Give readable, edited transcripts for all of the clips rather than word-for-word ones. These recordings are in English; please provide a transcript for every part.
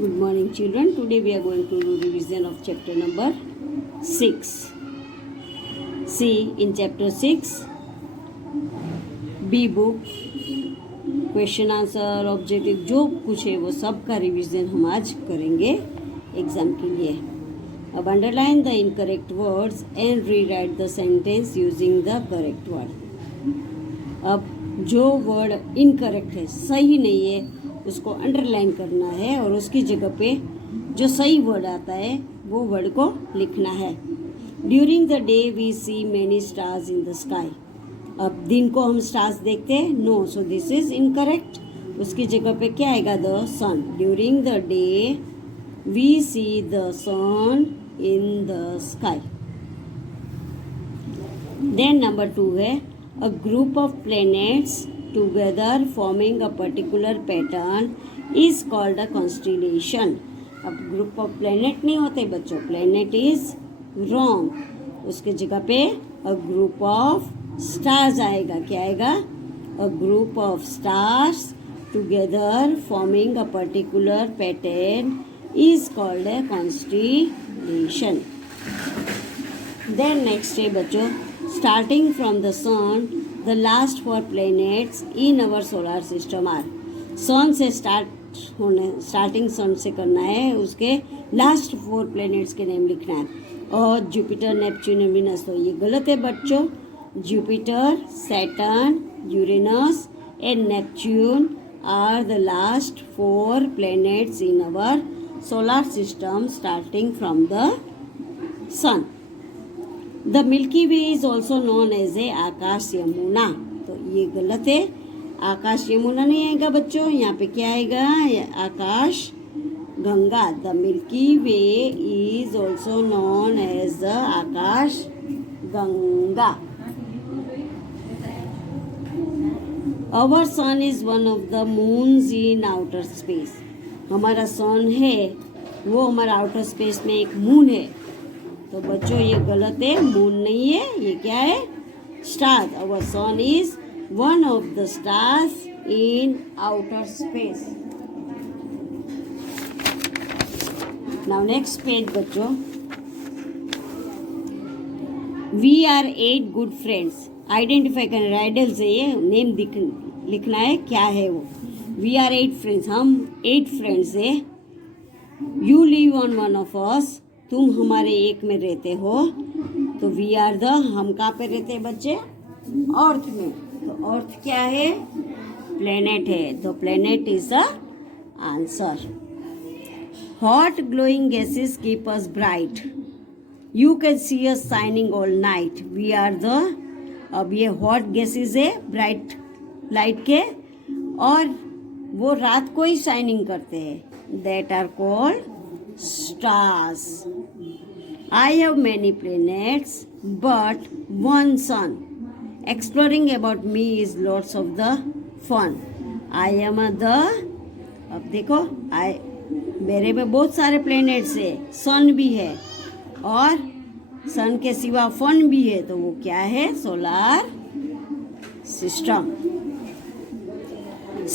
Good morning, children. Today we are going to do revision of chapter number 6. See, in chapter 6, B book, question answer objective जो कुछ है वो सब का revision हम आज करेंगे एग्जाम के लिए. अब underline the incorrect words and rewrite the sentence using the correct word. अब जो वर्ड इनकरेक्ट है, सही नहीं है, उसको अंडरलाइन करना है और उसकी जगह पे जो सही वर्ड आता है वो वर्ड को लिखना है. During the day we see many stars in the sky. अब दिन को हम स्टार्स देखते हैं, no, so this is incorrect. उसकी जगह पे क्या आएगा? The sun. During the day we see the sun in the sky. Then number 2 है a group of planets together forming a particular pattern is called a constellation. अब group of planet नहीं होते बच्चों, प्लैनेट इज रॉन्ग. उसके जगह पे अ group of stars आएगा. क्या आएगा? A group of stars together forming a particular pattern is called a constellation. Then next है बच्चों, starting from the sun the last 4 planets in our solar system are. Sun से starting सन से करना है, उसके लास्ट 4 प्लैनेट्स के name लिखना है. और जुपिटर, नेपच्यून, वीनस, तो ये गलत है बच्चों. Jupiter, Saturn, Uranus and Neptune are the last 4 planets in our solar system starting from the sun. The Milky Way is also known as a Akash Yamuna. तो ये गलत है, आकाश यमुना नहीं आएगा बच्चों. यहाँ पे क्या आएगा? Akash Ganga. The Milky Way is also known as the Akash Ganga. Our sun is one of the moons in outer space. हमारा सन है वो हमारा आउटर स्पेस में एक मून है. तो बच्चों ये गलत है, मून नहीं है, ये क्या है? Star. Our sun is one of the stars in outer space. Now next page बच्चों, we are 8 good friends. Identify करना, राइडल से ये नेम लिखना है, क्या है वो. वी आर 8 फ्रेंड्स, हम 8 फ्रेंड्स है. You live on one of us, तुम हमारे एक में रहते हो. तो वी आर द, हम कहाँ पे रहते हैं बच्चे? अर्थ में. तो अर्थ क्या है? प्लेनेट है. तो planet is the answer. Hot glowing gases keep us bright. You can see us shining all night. We are the, अब ये हॉट गैसेस है ब्राइट लाइट के, और वो रात को ही शाइनिंग करते हैं. That are called stars. I have many planets but one sun. Exploring about me is lots of the fun. I am the, अब देखो, मेरे में बहुत सारे प्लैनेट्स है, सन भी है और सन के सिवा फन भी है. तो वो क्या है? Solar system.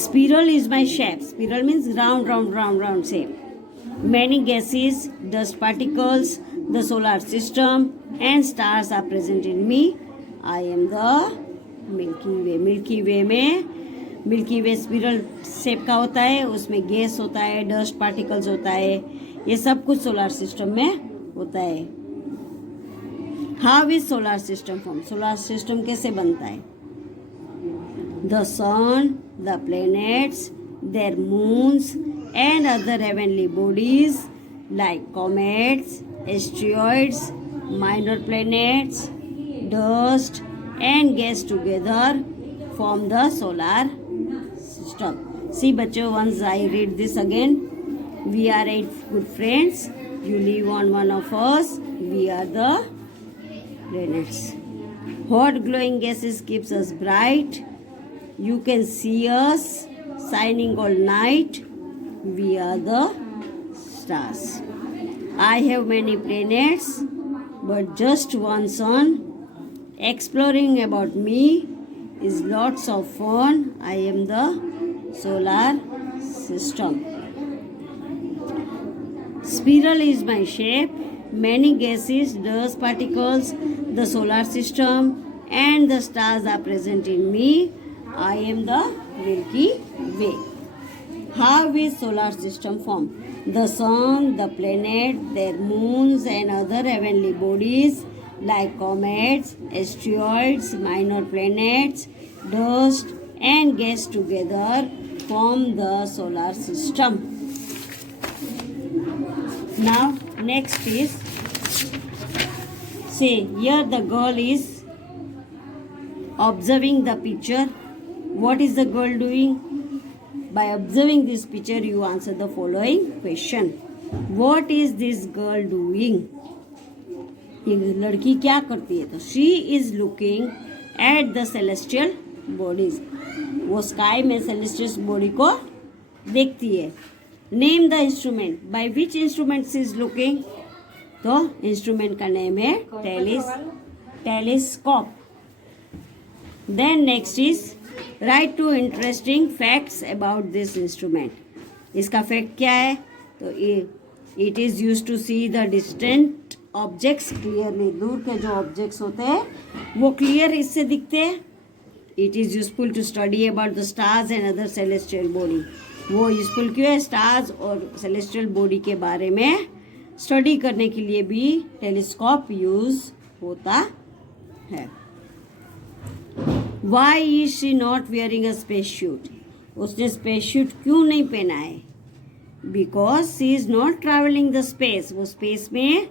Spiral is my shape. Spiral means round, round, round, round shape. Many gases, dust particles, the solar system and stars are present in me. I am the Milky Way. Milky Way में Milky Way spiral shape का होता है, उसमें gas होता है, dust particles होता है, ये सब कुछ सोलर सिस्टम में होता है. How is solar system form? Solar system कैसे बनता है? The sun, the planets, their moons and other heavenly bodies like comets, asteroids, minor planets, dust and gas together form the solar system. See bachcho, once I read this again. We are 8 good friends. You live on one of us. We are the planets. Hot glowing gases keeps us bright. You can see us shining all night. We are the stars. I have many planets but just one sun. Exploring about me is lots of fun. I am the solar system. Spiral is my shape. Many gases, dust particles, the solar system, and the stars are present in me. I am the Milky Way. How is solar system formed? The sun, the planet, their moons, and other heavenly bodies like comets, asteroids, minor planets, dust, and gas together form the solar system. Now, next is, say, here the girl is observing the picture. What is the girl doing? By observing this picture, you answer the following question. What is this girl doing? ये लड़की क्या करती है? तो she is looking at the celestial bodies. वो sky में celestial body को देखती है. Name the instrument. By which instrument she is looking? तो इंस्ट्रूमेंट का नेम है telescope. Then next is write two interesting facts about this instrument. इसका fact क्या है? तो it is used to see the distant objects clearly. दूर के जो ऑब्जेक्ट्स होते हैं वो क्लियर इससे दिखते हैं. It is useful to study about the stars and other celestial body. वो यूजफुल क्यों है? स्टार्स और सेलेस्टियल बॉडी के बारे में स्टडी करने के लिए भी टेलीस्कोप यूज होता है. Why is she not wearing a space suit? उसने स्पेस सूट क्यों नहीं पहना है? Because she is not traveling the space. वो स्पेस में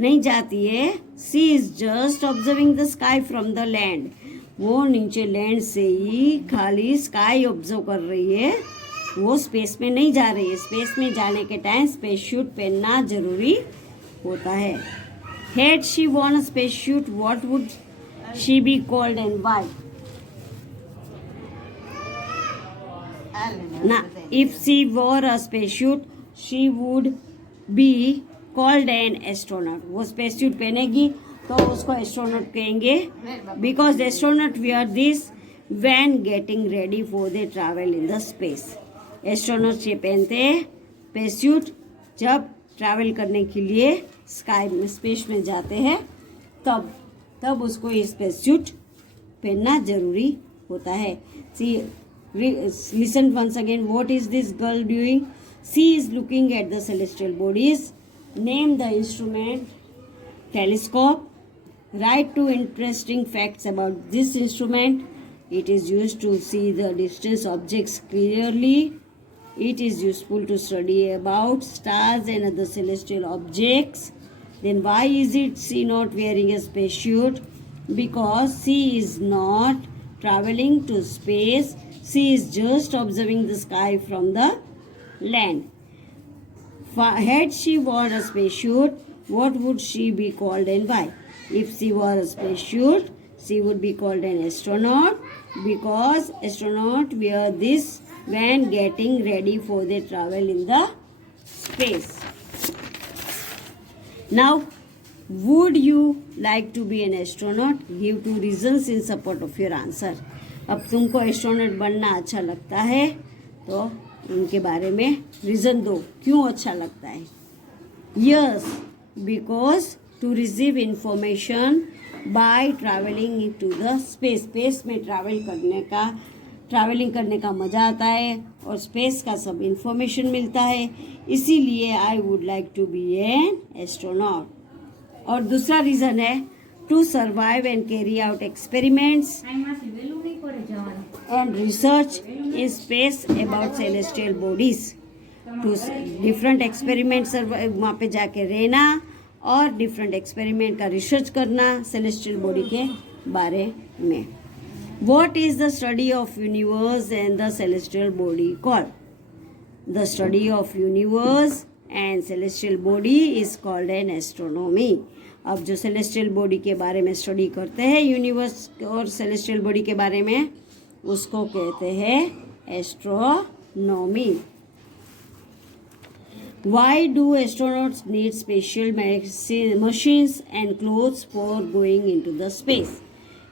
नहीं जाती है. She is just observing the sky from the land. वो नीचे लैंड से ही खाली स्काई ऑब्जर्व कर रही है. वो स्पेस में नहीं जा रही है. स्पेस में जाने के टाइम स्पेस सूट पहनना जरूरी होता है. Had she worn a space suit, what would she be called and why? Now, if she wore a spacesuit, she would be called an astronaut. वो space suit पहनेगी तो उसको astronaut कहेंगे. Because astronaut wear this when getting ready for their travel in the space. Astronauts ये पहनते हैं space suit जब travel करने के लिए स्काई में स्पेस में जाते हैं तब उसको ये space suit पहनना जरूरी होता है. See, listen once again. What is this girl doing? She is looking at the celestial bodies. Name the instrument. Telescope. Write two interesting facts about this instrument. It is used to see the distant objects clearly. It is useful to study about stars and other celestial objects. Then why is it she not wearing a spacesuit? Because she is not traveling to space. She is just observing the sky from the land. Had she worn a spacesuit, what would she be called and why? If she wore a spacesuit, she would be called an astronaut because astronauts wear this when getting ready for their travel in the space. Now, would you like to be an astronaut? Give two reasons in support of your answer. अब तुमको astronaut बनना अच्छा लगता है तो उनके बारे में रीज़न दो क्यों अच्छा लगता है. Yes, because to receive information by travelling to the space. Space में ट्रैवलिंग करने का मज़ा आता है और स्पेस का सब इंफॉर्मेशन मिलता है. इसीलिए I would like to be an astronaut. और दूसरा रीज़न है to survive and carry out experiments and research in space about celestial bodies. To different experiments वहाँ पे जाके रहना और different experiment का research करना celestial body के बारे में. What is the study of universe and the celestial body called? The study of universe and celestial body is called an astronomy. अब जो celestial body के बारे में study करते हैं यूनिवर्स और celestial body के बारे में उसको कहते हैं astronomy. Why do astronauts need special machines and clothes for going into the space?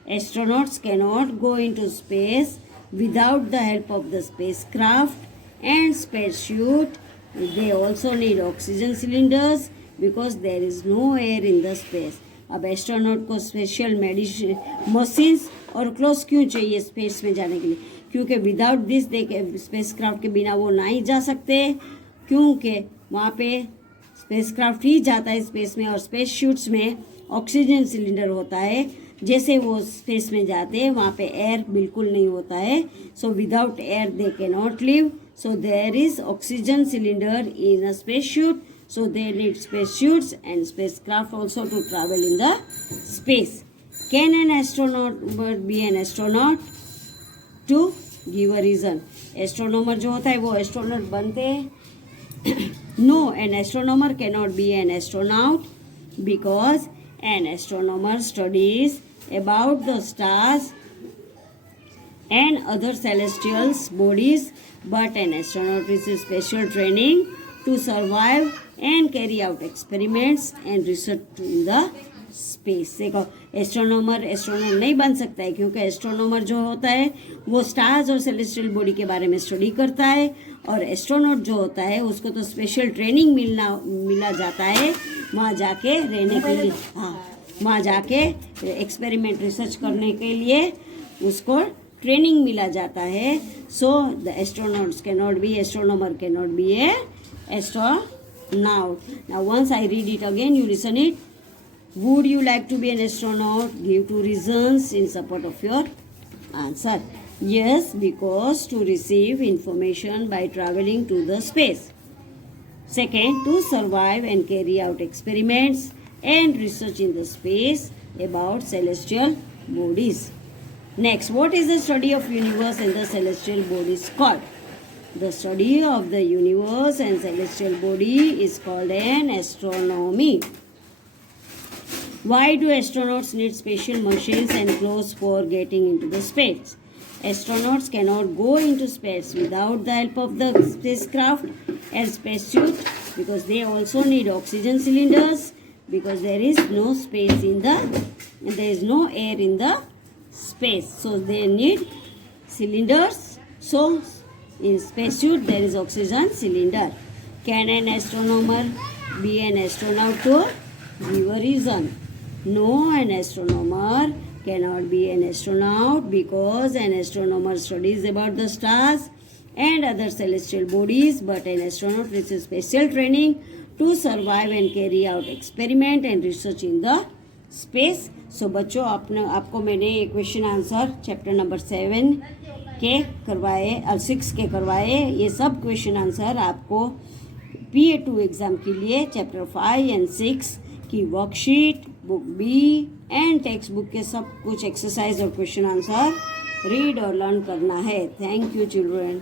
Astronauts cannot go into space without the help of the spacecraft and spacesuit They also need oxygen cylinders because there is no air in the space. अब astronaut को special medicine machines और clothes क्यों चाहिए space में जाने के लिए? क्योंकि without this there space craft के बिना वो नहीं जा सकते, क्योंकि वहाँ पे स्पेस क्राफ्ट ही जाता है स्पेस में, और स्पेस शूट्स में ऑक्सीजन सिलेंडर होता है. जैसे वो स्पेस में जाते हैं वहाँ पे एयर बिल्कुल नहीं होता है. So without air they can not live. So there is oxygen cylinder in a space suit. So they need spacesuits and spacecraft also to travel in the space. Can an astronaut be an astronaut? To give a reason. Astronomer जो होता है वो astronaut बनते हैं. No, an astronomer cannot be an astronaut because an astronomer studies about the stars and other celestial bodies, but an astronaut receives special training to survive and carry out experiments and research in the space. देखो astronomer नहीं बन सकता है, क्योंकि astronomer जो होता है वो स्टार्स और सेलेस्टियल बॉडी के बारे में स्टडी करता है, और एस्ट्रोनॉट जो होता है उसको तो स्पेशल ट्रेनिंग मिला जाता है वहाँ जाके रहने के लिए. हाँ, वहाँ जाके एक्सपेरिमेंट रिसर्च करने के लिए उसको ट्रेनिंग मिला जाता है. So the astronauts can not be, astronomer can not be A astronaut. Now once I read it again, you listen it. Would you like to be an astronaut? Give 2 reasons in support of your answer. Yes, because to receive information by traveling to the space. Second, to survive and carry out experiments and research in the space about celestial bodies. Next, what is the study of universe and the celestial bodies called? The study of the universe and celestial body is called an astronomy. Why do astronauts need special machines and clothes for getting into the space? Astronauts cannot go into space without the help of the spacecraft and spacesuit because they also need oxygen cylinders, because there is no air in the space. So they need cylinders. So in spacesuit there is oxygen cylinder. Can an astronomer be an astronaut too? Give a reason. No, an astronomer cannot be an astronaut because an astronomer studies about the stars and other celestial bodies, but an astronaut receives special training to survive and carry out experiment and research in the space. So बच्चों आपको मैंने ये question answer chapter number 7 के करवाए और 6 के करवाए. ये सब क्वेश्चन आंसर आपको PA2 एग्ज़ाम के लिए चैप्टर 5 एंड 6 की worksheet, book B and text book के सब कुछ एक्सरसाइज और क्वेश्चन आंसर रीड और लर्न करना है. Thank you children.